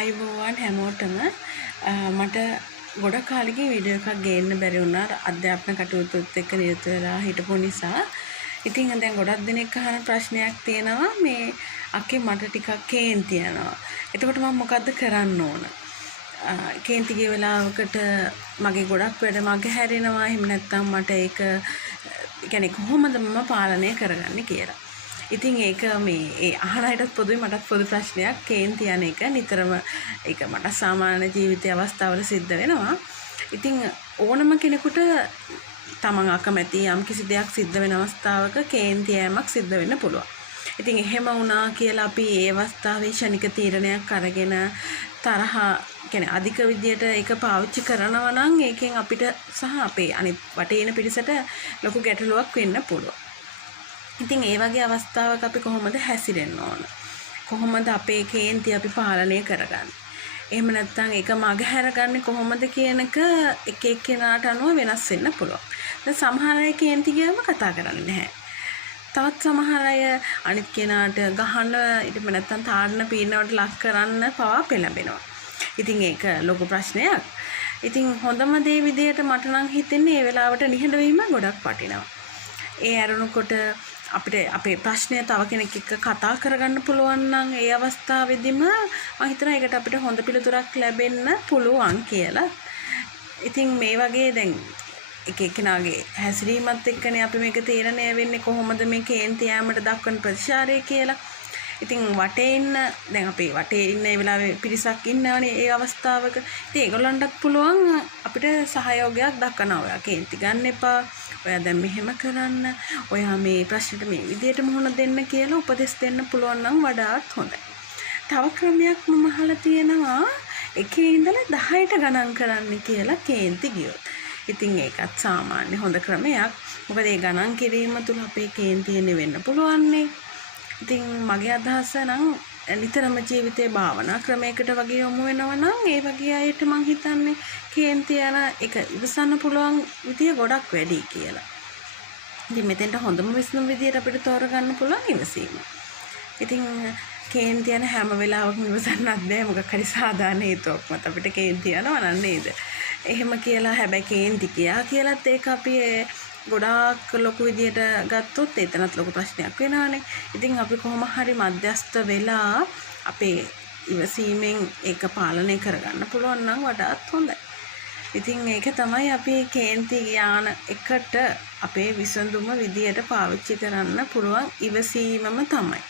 ආයිබෝවන් හැමෝටම මට ගොඩක් කාලෙකින් වීඩියෝ එකක් ගේන්න බැරි වුණා අධ්‍යාපන කටයුතුත් එක්ක නිරත වෙලා හිටපු නිසා. ඉතින් දැන් ගොඩක් දෙනෙක් අහන ප්‍රශ්නයක් තියෙනවා මේ අක්කේ මට ටිකක් කේන්ති යනවා. එතකොට මම මොකද්ද කරන්න ඕන? කේන්ති ගිය වෙලාවකට මගේ ගොඩක් වැඩ මග හැරෙනවා. එහෙම නැත්නම් මට ඒක කියන්නේ කොහොමද මම පාලනය කරගන්නේ කියලා. ඉතින් ඒක මේ ඒ අහන අයටත් පොදුයි මටත් පොදු ප්‍රශ්නයක් කේන්ති යන එක නිතරම ඒක මට සාමාන්‍ය ජීවිතයේ අවස්ථාවල සිද්ධ වෙනවා. ඉතින් ඕනම කෙනෙකුට තමන් අකමැති යම් කිසි දෙයක් සිද්ධ වෙන අවස්ථාවක කේන්ති යෑමක් සිද්ධ වෙන්න පුළුවන්. ඉතින් එහෙම වුණා කියලා අපි ඒ අවස්ථාවේ ශනික තීරණයක් අරගෙන තරහ කියන්නේ අධික විදියට ඒක පාවිච්චි කරනවා නම් ඒකෙන් අපිට සහ අපේ අනිත් වටේ ඉන්න පිරිසට ලොකු ගැටලුවක් වෙන්න පුළුවන්. ඉතින් ඒ වගේ අවස්ථාවක අපි කොහොමද හැසිරෙන්න ඕන? කොහොමද අපේ කේන්ති අපි පාලනය කරගන්නේ? එහෙම නැත්නම් ඒක මගහැරගන්නේ කොහොමද කියන එක එක එක්කෙනාට අනුව වෙනස් වෙන්න පුළුවන්. දැන් සමහර අය කේන්ති ගියාම කතා කරන්නේ නැහැ. තවත් සමහර අය අනිත් කෙනාට ගහන්න ඊට නැත්නම් තාඩන පීනවට ලක් කරන්න පවා පෙළඹෙනවා. ඉතින් ඒක ලොකු ප්‍රශ්නයක්. ඉතින් හොඳම දේ විදියට මට නම් හිතෙන්නේ මේ වෙලාවට නිහඬ වීම ගොඩක් වටිනවා. ඒ අරනකොට අපිට අපේ ප්‍රශ්නය තව කෙනෙක් එක්ක කතා කරගන්න පුළුවන් නම් ඒ අවස්ථාවේදීම මම හිතනවා ඒකට අපිට හොඳ පිළිතුරක් ලැබෙන්න පුළුවන් කියලා. ඉතින් මේ වගේ දැන් එක එක්කෙනාගේ හැසිරීමත් එක්කනේ අපි මේක තීරණය වෙන්නේ කොහොමද මේ කේන්ති යාමට දක්වන ප්‍රතිචාරය කියලා. ඉතින් වටේ ඉන්න දැන් අපේ වටේ ඉන්න ඒ වෙලාවේ පිරිසක් ඉන්නවනේ ඒ අවස්ථාවක. ඉතින් ඒගොල්ලන්ටත් පුළුවන් අපිට සහයෝගයක් දක්වනවා. ඔයා කේන්ති ගන්න එපා. ඔයා දැන් මෙහෙම කරන්න. ඔයා මේ ප්‍රශ්නෙට මේ විදියට මුහුණ දෙන්න කියලා උපදෙස් දෙන්න පුළුවන් නම් වඩාත් හොඳයි. තව ක්‍රමයක් මම අහලා තියෙනවා 1 ඉඳලා 10ට ගණන් කරන්න කියලා කේන්ති ගියොත්. ඉතින් ඒකත් සාමාන්‍ය හොඳ ක්‍රමයක්. මොකද ඒ ගණන් කිරීම තුළ අපේ කේන්තිය වෙන්න පුළුවන්නේ. ඉතින් මගේ අදහස නම් නිතරම ජීවිතේ භාවනා ක්‍රමයකට වගේ යොමු වෙනවා නම් ඒ වගේ අයට මං හිතන්නේ කේන්ති යන එක ඉවසන්න පුළුවන් විදිය ගොඩක් වැඩි කියලා. ඉතින් මෙතෙන්ට හොඳම විසඳුම විදියට අපිට තෝරගන්න පුළුවන් ඉවසීම. ඉතින් කේන්ති යන හැම වෙලාවකම ඉවසන්නත් බෑ. මොකක් හරි සාධාරණ හේතුවක් මත අපිට කේන්ති යනවා නම් නේද? එහෙම කියලා හැබැයි කේන්ති කියලාත් ඒක අපි ගොඩාක් ලොකු විදියට ගත්තොත් එතනත් ලොකු ප්‍රශ්නයක් වෙනවානේ. ඉතින් අපි කොහොම හරි මධ්‍යස්ථ වෙලා අපේ ඉවසීමෙන් ඒක පාලනය කරගන්න පුළුවන් නම් වඩාත් හොඳයි. ඉතින් ඒක තමයි අපි කේන්ති යාන එකට අපේ විසඳුම විදියට පාවිච්චි කරන්න පුළුවන් ඉවසීමම තමයි.